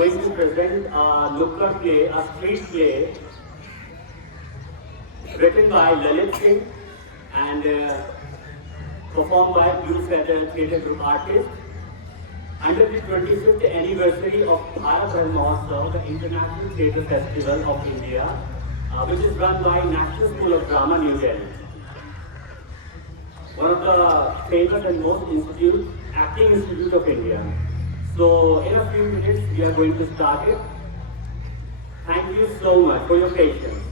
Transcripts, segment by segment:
going to present a nukkad play, a street play written by Lalit Singh and performed by Blue Feather Theatre Group artists under the 25th anniversary of Bharat Bharat Mahotsav, the International Theatre Festival of India, which is run by National School of Drama, New Delhi. One of the famous and most acting institute of India. So in a few minutes we are going to start it. Thank you so much for your patience.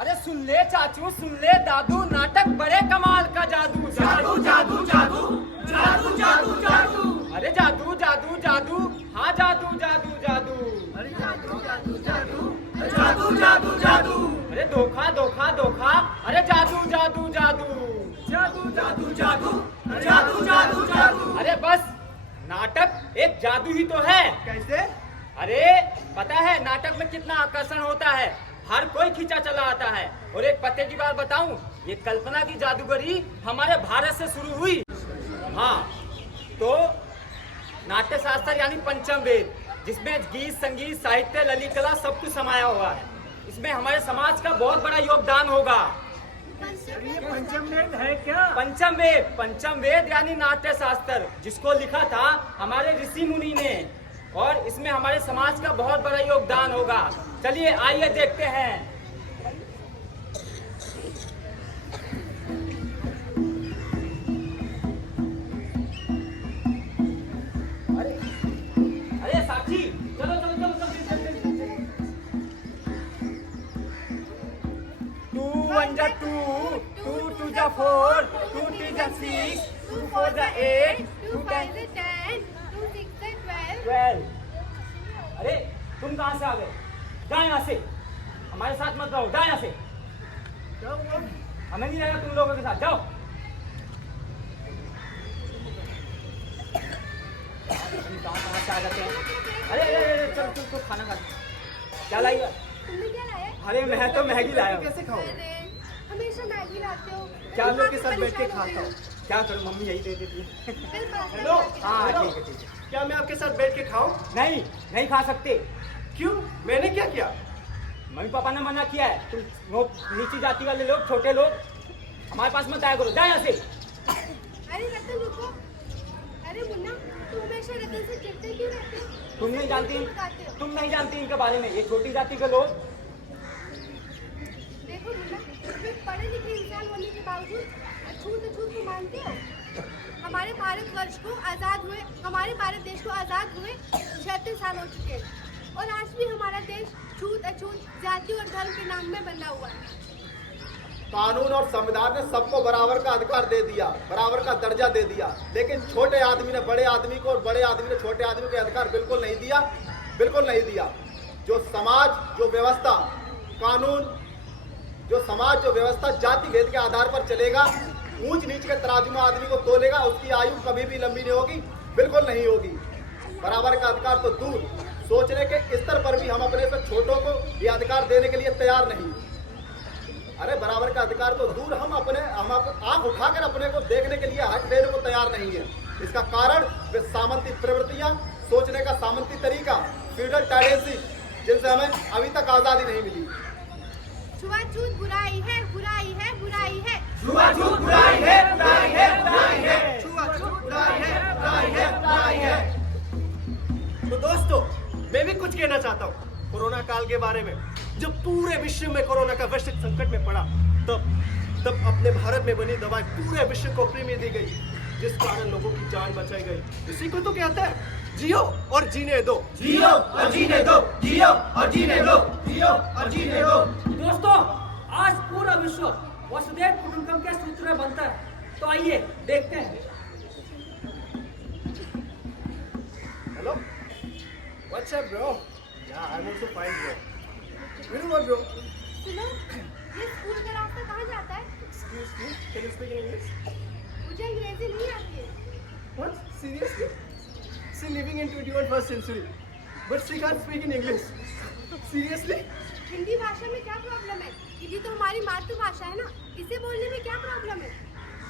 अरे सुन ले चाचू, सुन ले दादू, नाटक बड़े कमाल का जादू जादू जादू जादू जादू जादू जादू। अरे जादू जादू जादू, हाँ जादू जादू जादू। अरे जादू जादू जादू जादू जादू जादू। अरे धोखा धोखा धोखा, अरे जादू जादू जादू जादू जादू जादू जादू जादू जादू। अरे बस, नाटक एक जादू ही तो है। कैसे? अरे पता है नाटक में कितना आकर्षण होता है, हर कोई खींचा चला आता है। और एक पते की बात बताऊं, ये कल्पना की जादूगरी हमारे भारत से शुरू हुई। हाँ, तो नाट्य शास्त्र यानी पंचम वेद, जिसमें गीत, संगीत, साहित्य, ललित कला सब कुछ समाया हुआ है। इसमें हमारे समाज का बहुत बड़ा योगदान होगा। ये पंचम वेद है क्या? पंचम वेद यानी नाट्य शास्त्र, जिसको लिखा था हमारे ऋषि मुनि ने, और इसमें हमारे समाज का बहुत बड़ा योगदान होगा। चलिए आइए देखते हैं। अरे अरे साक्षी, चलो चलो चलो चलो। 2 1 जा 2, 2 2 जा 4, 2 3 जा 6, 2 4 जा 8, 2 5 जा 10, 2 6 जा 12। अरे तुम कहाँ से आ गए? जाओ यहाँ से, हमारे साथ मत रहो, जाओ यहाँ से। हमें नहीं रहेगा तुम लोगों के साथ, जाओ। कहाँ से आ जाते हैं? अरे अरे अरे चलो चलो खाना खा। क्या लाई? तुमने क्या लाया? अरे मैं तो मैगी लाया हूँ। कैसे खाओ? अरे हमेशा मैगी लाते हो। क्या हम लोग के साथ बैठ के खाता हूँ? क्या करूँ, मम्मी यही दे देती है। हेलो, हाँ हेलो। ठीक है ठीक है। क्या मैं आपके साथ बैठ के खाऊं? नहीं नहीं खा सकते। क्यों? मैंने क्या किया? मम्मी पापा ने मना किया है। तुम लोग नीची जाति वाले लोग, छोटे लोग हमारे पास मत आया करो, जा यहाँ से। अरे रतन रुको। अरे मुन्ना, तुम हमेशा रतन से चिढ़ते क्यों रहते हो? तुम नहीं जानती, बताते हो। तुम नहीं जानती इनके बारे में। ये छोटी जाति के लोग। देखो मुन्ना, तुम्हें पढ़े लिखे इंसान होने के बावजूद अछूत को मानते हो। हमारे भारतवर्ष को आजाद हुए, हमारे भारत देश को आजाद हुए 36 साल हो चुके हैं, और आज भी हमारा देश छूत अछूत जाति और धर्म के नाम में बंधा हुआ है। कानून और संविधान ने सबको बराबर का अधिकार दे दिया, बराबर का दर्जा दे दिया, लेकिन छोटे आदमी ने बड़े आदमी को और बड़े आदमी ने छोटे आदमी को अधिकार बिल्कुल नहीं दिया, बिल्कुल नहीं दिया। जो समाज, जो व्यवस्था, कानून, जो समाज, जो व्यवस्था जाति भेद के आधार पर चलेगा, ऊंच नीच के तराजू में आदमी को तोलेगा, उसकी आयु कभी भी लंबी नहीं होगी, बिल्कुल नहीं होगी। बराबर का अधिकार तो दूर, सोचने के स्तर पर भी हम अपने से छोटों को ये अधिकार देने के लिए तैयार नहीं। अरे बराबर का अधिकार तो दूर, हम आंख उठाकर अपने को देखने के लिए हक देने को तैयार नहीं है। इसका कारण वे सामंती प्रवृत्तियां, सोचने का सामंती तरीका, फ्यूडल टेंडेंसी, जिनसे हमें अभी तक आजादी नहीं मिली। छुआछूत बुराई है, बुराई है, बुराई है। छुआछूत बुराई है, बुराई है, बुराई है। छुआछूत बुराई है, बुराई है, बुराई है। तो दोस्तों, मैं भी कुछ कहना चाहता हूँ कोरोना काल के बारे में। जब पूरे विश्व में कोरोना का वैश्विक संकट में पड़ा, तब अपने भारत में बनी दवाई पूरे विश्व को फ्री में दी गई, जिस कारण लोगों की जान बचाई गई। इसी को तो कहते हैं जियो और जीने दो, जियो और जीने दो, जियो और जीने दो, जियो और जीने दो। दोस्तों, आज पूरा विश्व वसुधैव कुटुंबकम के सूत्र में बनता है, तो आइए देखते हैं। Hello, what's up bro? Ya I am also fine bro. You know what bro? सुनो, ये स्कूल का रास्ता कहाँ जाता है? Excuse me, can you speak in English? मुझे अंग्रेजी नहीं आती है। What? Seriously? She living in 21st century, but she can't speak in English. Seriously? Hindi भाषा में क्या प्रॉब्लम है? हिंदी तो हमारी मातृभाषा है ना, इसे बोलने में क्या प्रॉब्लम है?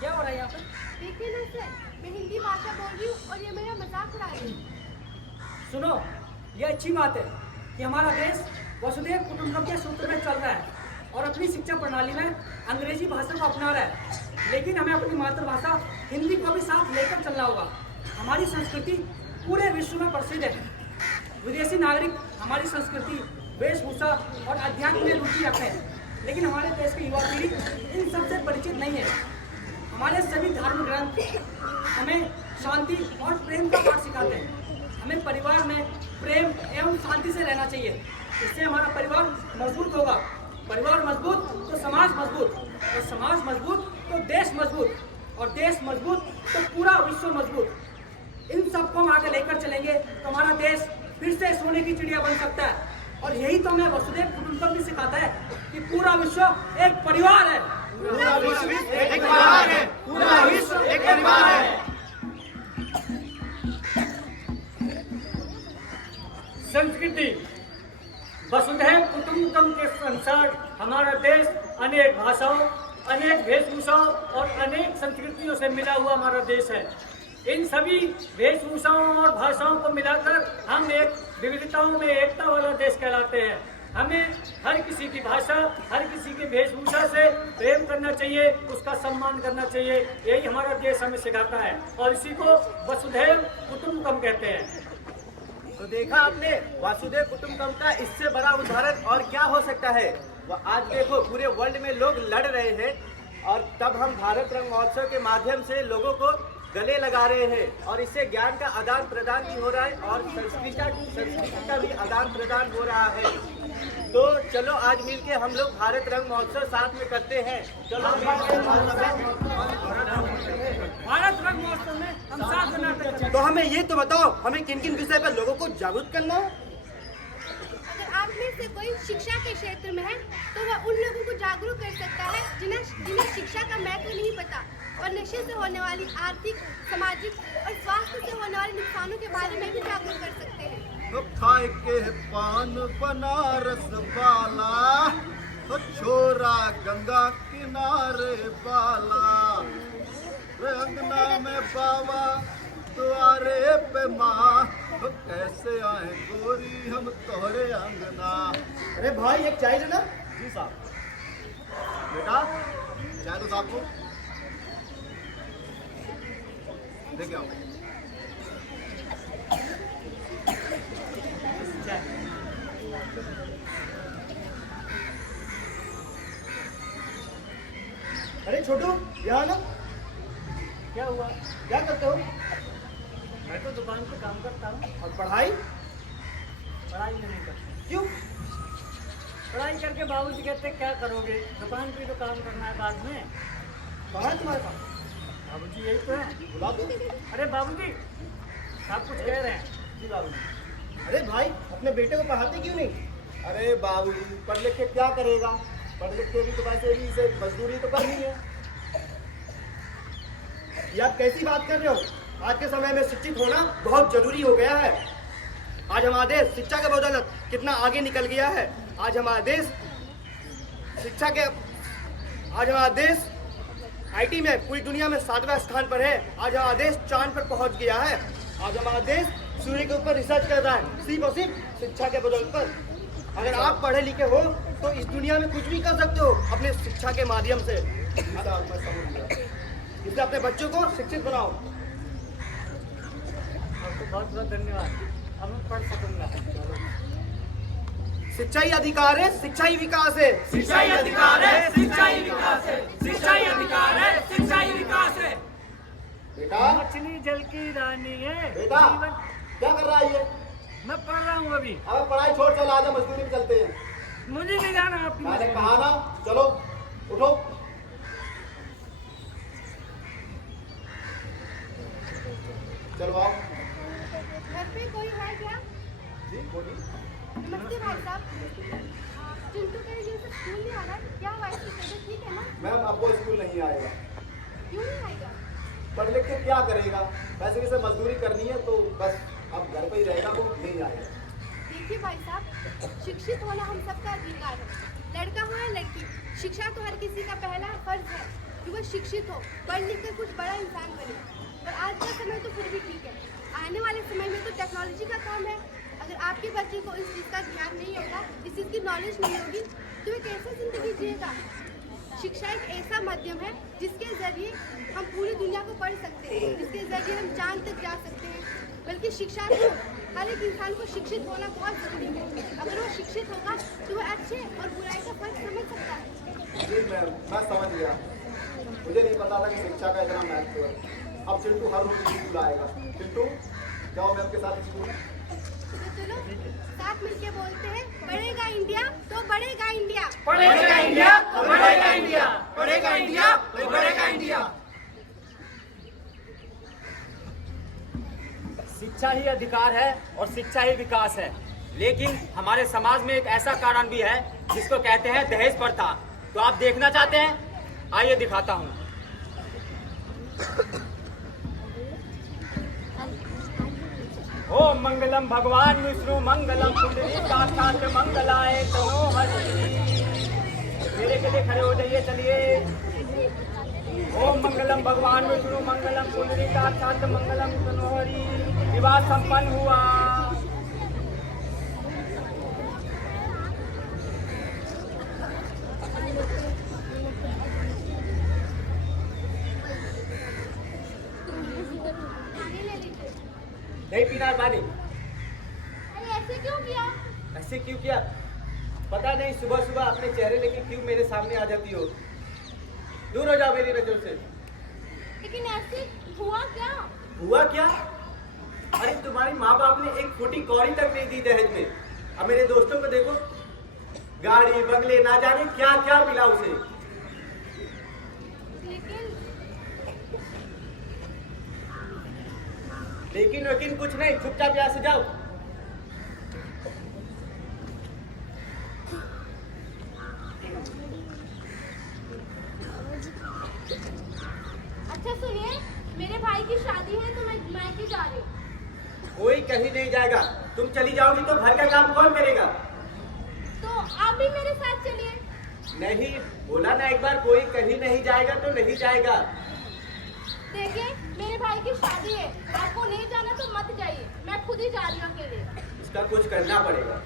क्या हो रहा है यहाँ पे? देखिए ना सर, मैं हिंदी भाषा बोल रही हूँ और ये मेरा मजाक उड़ा रही है। सुनो, ये अच्छी बात है कि हमारा देश वसुधैव कुटुंबकम के सूत्र में चल रहा है और अपनी शिक्षा प्रणाली में अंग्रेजी भाषा को अपना रहा है, लेकिन हमें अपनी मातृभाषा हिंदी को भी साथ लेकर चलना होगा। हमारी संस्कृति पूरे विश्व में प्रसिद्ध है। विदेशी नागरिक हमारी संस्कृति, वेशभूषा और अध्यात्म में रुचि रखते हैं, लेकिन हमारे देश की युवा पीढ़ी इन सबसे परिचित नहीं है। हमारे सभी धार्मिक ग्रंथ हमें शांति और प्रेम का पाठ सिखाते हैं। हमें परिवार में प्रेम एवं शांति से रहना चाहिए, इससे हमारा परिवार मजबूत होगा। परिवार मजबूत तो समाज मजबूत, और समाज मजबूत तो देश मजबूत, और देश मजबूत तो पूरा विश्व मजबूत। इन सबको हम आगे लेकर चलेंगे तो हमारा देश फिर से सोने की चिड़िया बन सकता है। और यही तो हमें वसुधैव कुटुंबकम भी सिखाता है कि पूरा विश्व एक परिवार है। पूरा विश्व एक परिवार है। पूरा विश्व एक परिवार है। संस्कृति वसुधैव कुटुंबकम के अनुसार हमारा देश अनेक भाषाओं, अनेक वेशभूषाओं और अनेक संस्कृतियों से मिला हुआ हमारा देश है। इन सभी वेशभूषाओं और भाषाओं को मिलाकर हम एक विविधताओं में एकता वाला देश कहलाते हैं। हमें हर किसी की भाषा, हर किसी की वेशभूषा से प्रेम करना चाहिए, उसका सम्मान करना चाहिए। यही हमारा देश हमें सिखाता है और इसी को वसुधैव कुटुंबकम कहते हैं। तो देखा आपने वासुदेव कुटुंबकम का इससे बड़ा उदाहरण और क्या हो सकता है। वो आज देखो पूरे वर्ल्ड में लोग लड़ रहे हैं और तब हम भारत रंग महोत्सव के माध्यम से लोगों को गले लगा रहे हैं और इससे ज्ञान का आदान प्रदान भी हो रहा है और संस्कृति का भी आदान प्रदान हो रहा है। तो चलो आज मिलके हम लोग भारत रंग महोत्सव साथ में करते हैं। चलो भारत रंग महोत्सव में हम साथ नाटक। तो हमें ये तो बताओ, हमें किन किन विषय पर लोगों को जागरूक करना है? अगर आप में से कोई शिक्षा के क्षेत्र में है तो वह उन लोगों को जागरूक कर सकता है जिन्हें शिक्षा का महत्व नहीं पता और नशे से होने वाली आर्थिक, सामाजिक और स्वास्थ्य से होने वाले नुकसानों के बारे में भी जागरूक कर सकते हैं। तो खाए के पान बनारस वाला, तो छोरा गंगा किनारे वाला, अंगना में बाबा द्वारे पे माँ, तो कैसे आए गोरी हम तोहरे अंगना। अरे भाई एक चाय लेना। जी साहब। बेटा चाय दो साहब को। लेके आओ। अरे छोटू यहाँ ना। क्या हुआ? क्या करते हो? मैं तो दुकान पे काम करता हूँ। और पढ़ाई? पढ़ाई नहीं करता। क्यों? पढ़ाई करके बाबूजी कहते क्या करोगे, दुकान पे तो काम करना है बाद में। कहाँ है तुम्हारे पास? बाबूजी यही तो है। बुला दो। अरे बाबूजी आप कुछ कह रहे हैं? जी बाबूजी। अरे भाई अपने बेटे को पढ़ाते क्यों नहीं? अरे बाबूजी पढ़ लिख के क्या करेगा? पढ़ लिख के भी तो वैसे भी इसे मजदूरी तो करनी है। ये आप कैसी बात कर रहे हो? आज के समय में शिक्षित होना बहुत जरूरी हो गया है। आज हमारा देश शिक्षा के बदौलत कितना आगे निकल गया है। आज हमारा देश आईटी में पूरी दुनिया में 7वां स्थान पर है। आज हमारा देश चांद पर पहुंच गया है। आज हमारा देश सूर्य के ऊपर रिसर्च कर रहा है, सिर्फ और सिर्फ शिक्षा के बदौलत पर। अगर आप पढ़े लिखे हो तो इस दुनिया में कुछ भी कर सकते हो अपने शिक्षा के माध्यम से। इसलिए अपने बच्चों को शिक्षित बनाओ। आपको बहुत बहुत धन्यवाद। अब मैं पढ़ सकूंगा। शिक्षा ही अधिकार है, शिक्षा ही विकास है। शिक्षा ही अधिकार है, शिक्षा ही विकास है। शिक्षा ही अधिकार है, शिक्षा ही विकास है। बेटा, मछली जल की रानी है। बेटा, क्या कर रहा है ये? मैं पढ़ रहा हूँ अभी। अब पढ़ाई छोड़, चल आजा मजदूरी में चलते हैं। मुझे नहीं जाना आपकी मैंने मछली। कहा ना, चलो उठो। चलो आओ। घर पे कोई है क्या? जी बोलिए। नमस्ते भाई साहब। चिंटू कहीं दिन से स्कूल नहीं आ रहा है, क्या हुआ? इसकी तबीयत ठीक है ना? मैम अब वो स्कूल नहीं आएगा। क्यों नहीं आएगा? पढ़ लिख के क्या करेगा? वैसे भी मजदूरी करनी है तो बस अब घर पे ही रहेगा, वो नहीं आएगा। देखिए भाई साहब, शिक्षित होना हम सबका अधिकार है। लड़का हो या लड़की, शिक्षा तो हर किसी का पहला फर्ज है कि वह शिक्षित हो, पढ़ लिख कर कुछ बड़ा इंसान बने। पर आज का समय तो फिर भी ठीक है, आने वाले समय में तो टेक्नोलॉजी का काम है। अगर आपके बच्चे को इस चीज़ का ज्ञान नहीं होगा, इस चीज़ की नॉलेज नहीं होगी, तो वह कैसे ज़िंदगी जिएगा? शिक्षा एक ऐसा माध्यम है जिसके जरिए हम पूरी दुनिया को पढ़ सकते हैं, जिसके जरिए हम चांद तक जा सकते हैं। बल्कि शिक्षा तो हर एक इंसान को शिक्षित होना बहुत ज़रूरी है। अगर वो शिक्षित होगा तो वह अच्छे और बुराई का फर्क समझ सकता है। जी मैं समझ गया। मुझे नहीं पता था कि शिक्षा का इतना महत्व है। अब चिंटू हर रोज स्कूल आएगा। चिंटू जाओ मैम के साथ स्कूल। तो चलो साथ मिलके बोलते हैं, बढ़ेगा इंडिया तो बढ़ेगा इंडिया। पढ़ेगा इंडिया तो बढ़ेगा इंडिया। पढ़ेगा इंडिया तो बढ़ेगा इंडिया। शिक्षा ही अधिकार है और शिक्षा ही विकास है। लेकिन हमारे समाज में एक ऐसा कारण भी है जिसको कहते हैं दहेज प्रथा। तो आप देखना चाहते हैं? आइए दिखाता हूँ। ओम मंगलम भगवान विष्णु मंगलम पुंडरीकाक्षांत मंगलाय तनोहरि। मेरे के लिए खड़े हो जाइए, चलिए। ओम मंगलम भगवान विष्णु मंगलम पुंडरीकाक्षांत मंगलम तनोहरि। विवाह संपन्न हुआ। पानी ले लीजिए। नहीं पीना पानी। अरे ऐसे क्यों किया? ऐसे क्यों किया? पता नहीं, सुबह सुबह अपने चेहरे लेके क्यों मेरे सामने आ जाती हो। दूर हो जाओ मेरी नजर से। लेकिन ऐसे हुआ क्या? हुआ क्या? अरे तुम्हारी माँ बाप ने एक फूटी कौड़ी तक नहीं दी दहेज में। अब मेरे दोस्तों को देखो, गाड़ी बंगले ना जाने क्या क्या मिला उसे। लेकिन कुछ नहीं, चुपचाप यहाँ से जाओ। अच्छा सुनिए, मेरे भाई की शादी है तो मैं मायके जा रही हूँ। कोई कहीं नहीं जाएगा। तुम चली जाओगी तो घर का काम कौन करेगा? तो आप भी मेरे साथ चलिए। नहीं, बोला ना एक बार, कोई कहीं नहीं जाएगा तो नहीं जाएगा। देखिए, मेरे भाई की शादी है, आपको नहीं जाना तो मत जाइए, मैं खुद ही जा रही हूँ अकेले। इसका कुछ करना पड़ेगा।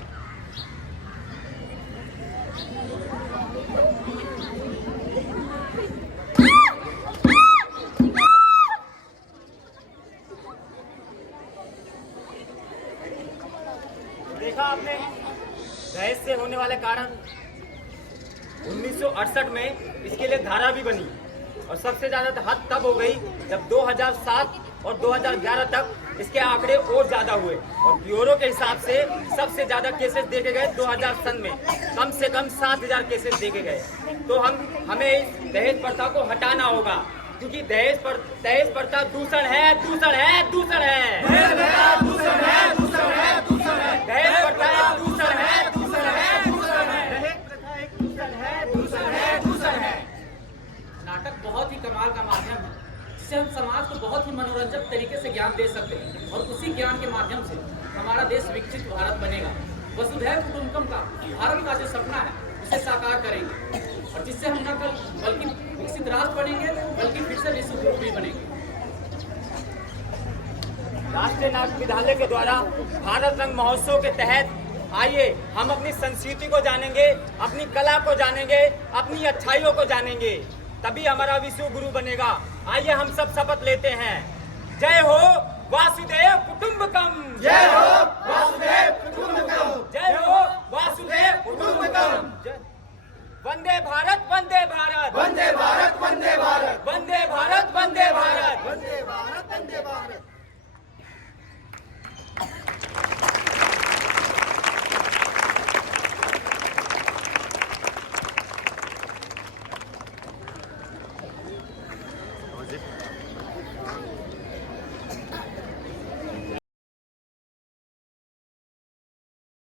देखा आपने दहेज से होने वाले कारण। 1968 में इसके लिए धारा भी बनी और सबसे ज्यादा हद तब हो गई जब 2007 और 2011 तक इसके आंकड़े और ज्यादा हुए और ब्यूरो के हिसाब से सबसे ज्यादा केसेस देखे गए 2000 सन में। कम से कम 7000 केसेस देखे गए। तो हमें इस दहेज प्रथा को हटाना होगा, क्योंकि दहेज प्रथा दूषण है, दूषण है, दूषण है। दहेज प्रथा एक दूषण है, दूषण है, दूषण है। दहेज प्रथा एक दूषण है, दूषण है, दूषण है। दहेज प्रथा एक दूषण है, दूषण है, दूषण है। नाटक बहुत ही कमाल का माध्यम है जिससे हम समाज को बहुत ही मनोरंजक तरीके से ज्ञान दे सकते हैं और उसी ज्ञान के माध्यम से हमारा देश विकसित भारत बनेगा। वसुधैव कुटुंबकम का भारत का जो सपना है उसे साकार करेंगे और जिससे हम न केवल बल्कि विकसित राष्ट्र बनेंगे बल्कि फिर से विश्व गुरु भी बनेंगे। राष्ट्रीय नाट्य विद्यालय के द्वारा भारत रंग महोत्सव के तहत आइए हम अपनी संस्कृति को जानेंगे, अपनी कला को जानेंगे, अपनी अच्छाइयों को जानेंगे, तभी हमारा विश्व गुरु बनेगा। आइए हम सब शपथ लेते हैं। जय हो वासुदेव कुटुंबकम। जय हो वासुदेव कुटुंबकम। जय हो वासुदेव कुटुंबकम। वंदे भारत वंदे भारत वंदे भारत वंदे भारत वंदे भारत वंदे भारत।